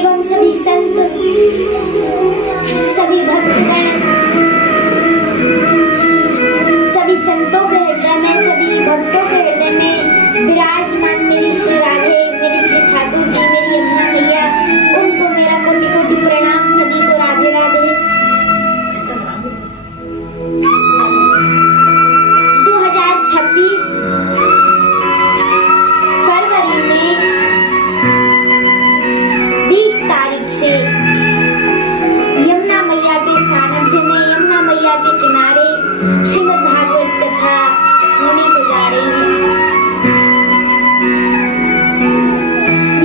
एवं सभी संत, सभी भक्तगण, सभी संतों के हृदय में, सभी भक्तों के हृदय में विराजमान मेरी श्री राधे, मेरी श्री ठाकुर जी, मेरी यमुना मैया, उनको मेरा कोटि कोटि प्रणाम। सभी को राधे राधे। 2026 फरवरी में 20 तारीख से यमुना मैया के सानिध्य में, यमुना मैया के किनारे श्रीमद् भागवत कथा होने को जा रही है।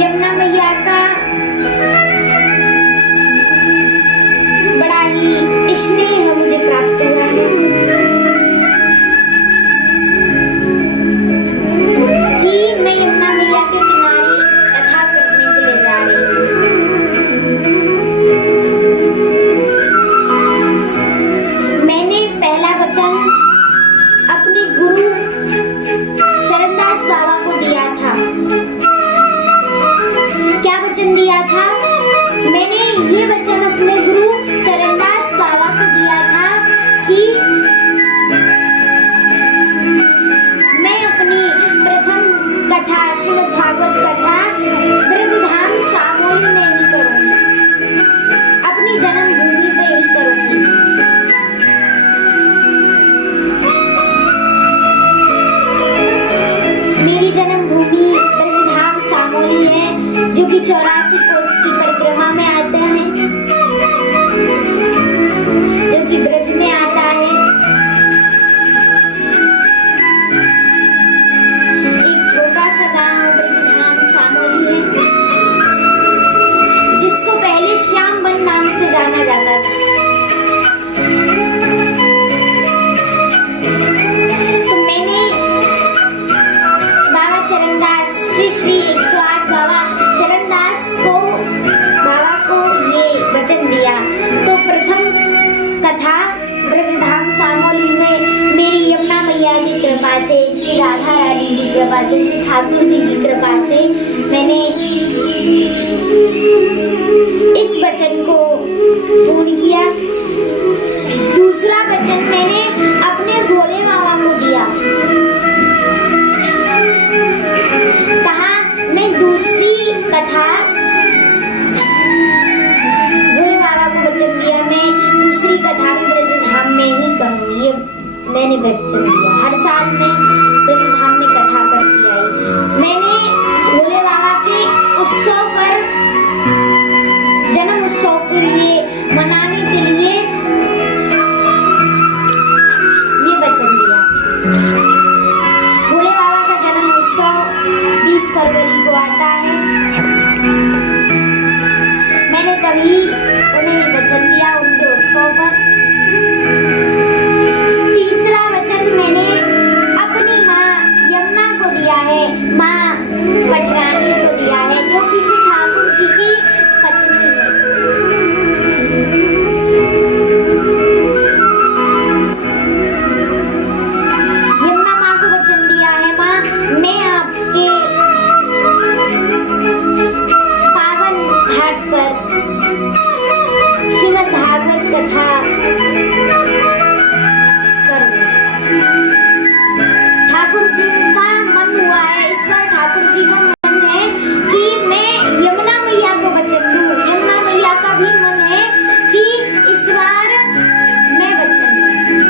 यमुना मैया का बड़ा ही स्नेह मुझे प्राप्त हुआ है कि मैं यमुना मैया के किनारे कथा करने के लिए जा रही हूँ। मैंने पहला वचन अपने गुरु चरणदास बाबा को दिया था। क्या वचन दिया था? मैंने ये वचन अपने गुरु चरणदास बाबा को दिया था कि मैं अपनी प्रथम कथा, श्रीमद् भागवत कथा ब्रजधाम सामोली में ही करूंगी, अपनी जन्मभूमि पे ही करूंगी। मेरी जन्मभूमि ब्रजधाम सामोली है, जो कि 84 कोस की परिक्रमा में आता है, जो कि ब्रज में आता है। एक छोटा सा गांव ब्रजधाम सामोली है, जिसको पहले श्यामबन नाम से जाना जाता था। तो मैंने बाबा चरणदास, श्री श्री 108 बाबा चरणदास को, बाबा को ये वचन दिया। तो प्रथम कथा ब्रजधाम सामोली में मेरी यमुना मैया की कृपा से, श्री राधा रानी की कृपा से, श्री ठाकुर जी की कृपा से मैंने इस वचन को पूर्ण किया। दूसरा वचन मैंने अपने भोले बाबा को दिया। कहा मैं दूसरी कथा, भोले बाबा को वचन दिया, मैं दूसरी कथा भी ब्रजधाम में ही करूंगी। ये मैंने वचन दिया। हर साल मैं ब्रजधाम में कथा करती आई। मैंने भोले बाबा के उत्सव पर, जन्म उत्सव के लिए मनाने के लिए ये वचन दिया। भोले बाबा का जन्म उत्सव 20 फरवरी को आता है। मैंने कभी उन्हें वचन दिया उनके उत्सव पर। तीसरा वचन मैंने अपनी माँ यमुना को दिया है, माँ पटरानी को दिया है, जो कि श्री ठाकुर जी की पत्नी है। यमुना माँ को वचन दिया है, माँ मैं आपके पावन घाट पर श्रीमद् भागवत कथा करूंगी। ठाकुर जी का मन हुआ है, इस बार ठाकुर जी का मन है कि मैं यमुना मैया को वचन दूं। यमुना मैया का भी मन है कि इस बार मैं वचन दूं।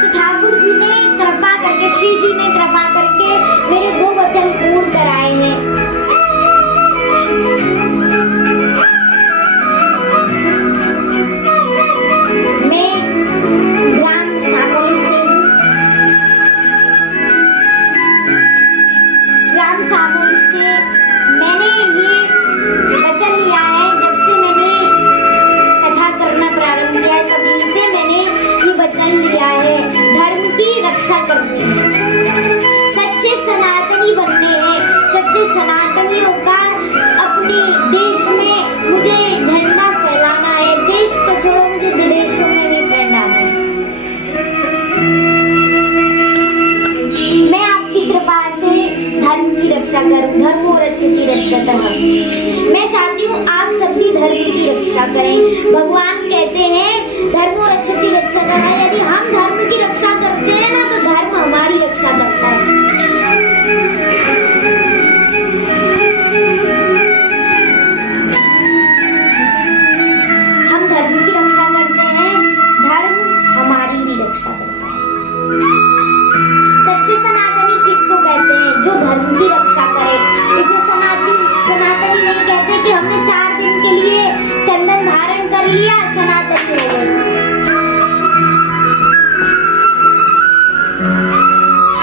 तो ठाकुर जी ने कृपा करके, श्री जी ने कृपा करके मेरे 2 वचन पूर्ण कराए हैं। मैं ग्राम सामोली से हूँ। ग्राम सामोली से मैंने ये वचन लिया है। जब से मैंने कथा करना प्रारंभ किया, तभी से मैंने ये वचन लिया है, धर्म की रक्षा करनी है, सच्चे सनातनी बनने हैं। सच्चे सनातनियों का अपने देश में मुझे झंडा फहराना है। देश तो छोड़ो, मुझे विदेशों में भी फहराना है। मैं आपकी कृपा से धर्म की रक्षा करूं। धर्मो रक्षति रक्षतः। मैं चाहती हूँ रक्षा करें। भगवान कहते हैं धर्मो रक्षति रक्षतः, यदि हम धर्म की रक्षा करते हैं ना तो धर्म हमारी रक्षा करता है। हम धर्म की रक्षा करते हैं, धर्म हमारी भी रक्षा करता है। सच्चे सनातनी किसको कहते हैं? जो धर्म की रक्षा करे। इसे सनातनी नहीं कहते कि हमने 4 दिन के लिए चंदन धारण कर लिया, सनातनी हो गए।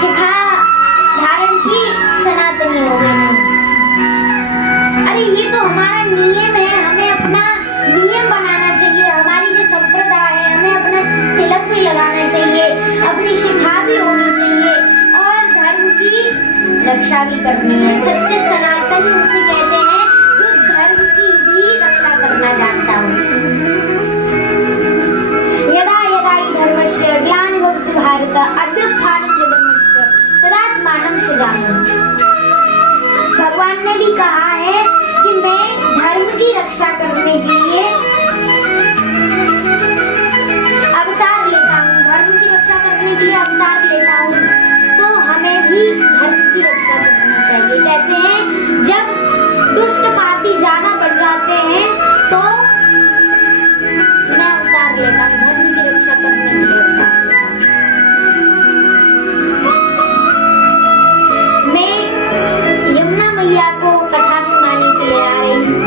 शिखा धारण की, सनातनी हो गए। अरे ये तो हमारा नियम है, हमें अपना नियम बनाना चाहिए। हमारी जो संप्रदाय है, हमें अपना तिलक भी लगाना चाहिए, अपनी शिखा भी होनी चाहिए और धर्म की रक्षा भी करनी है। सच्चे सनातनी उसे कहते हैं जो धर्म की भी रक्षा करना जानता हो। यदा यदा हि धर्मस्य ग्लानिर्भवति भारत अभ्युत्थानमधर्मस्य तदात्मानं सृजाम्यहम्। भगवान ने भी कहा है कि मैं धर्म की रक्षा करने के लिए अवतार लेता हूँ, धर्म की रक्षा करने के लिए अवतार लेता हूँ। तो हमें भी धर्म की रक्षा करनी चाहिए। कहते हैं जब दुष्ट पापी ज्यादा बढ़ जाते हैं तो मैं अवतार लेता हूँ, धर्म की रक्षा करने के लिए अवतार लेता हूँ। मैं यमुना मैया को कथा सुनाने के लिए आ रही हूँ।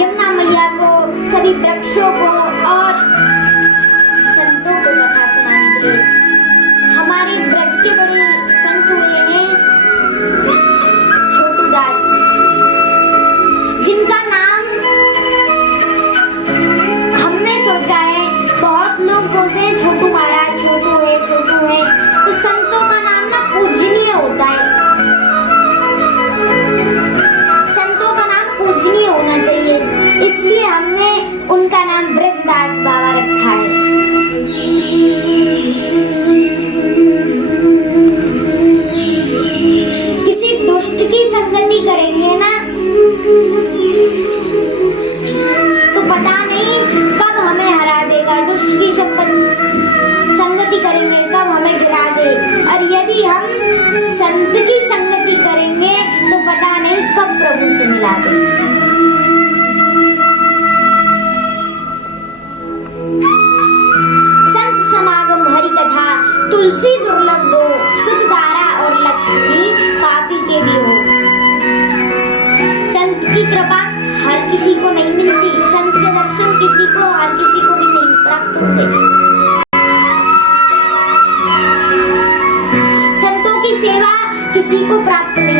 यमुना मैया को, सभी वृक्षों को और संतों को कथा सुनाने के लिए। हमारे ब्रज के बड़े संत हुए हैं छोटू दास, जिनका नाम हमने सोचा है। बहुत लोग बोलते हैं छोटू महाराज, छोटू है, छोटू है। तो संतों का नाम ना पूजनीय होता है, संतों का नाम पूजनीय होना चाहिए। इसलिए हमने उनका नाम ब्रजदास बाबा रखा है। किसी दुष्ट की संगति करेंगे ना तो पता नहीं कब हमें हरा देगा। दुष्ट की संगति करेंगे कब हमें गिरा दे, और यदि हम संत की संगति करेंगे तो पता नहीं कब प्रभु से मिला दे। संत समागम हरि कथा, तुलसी दुर्लभ दो, शुद्ध धारा और लक्ष्मी पापी के भी हो। संत की कृपा हर किसी को नहीं मिलती, संत के दर्शन किसी को, हर किसी को भी नहीं प्राप्त होते। संतों की सेवा किसी को प्राप्त नहीं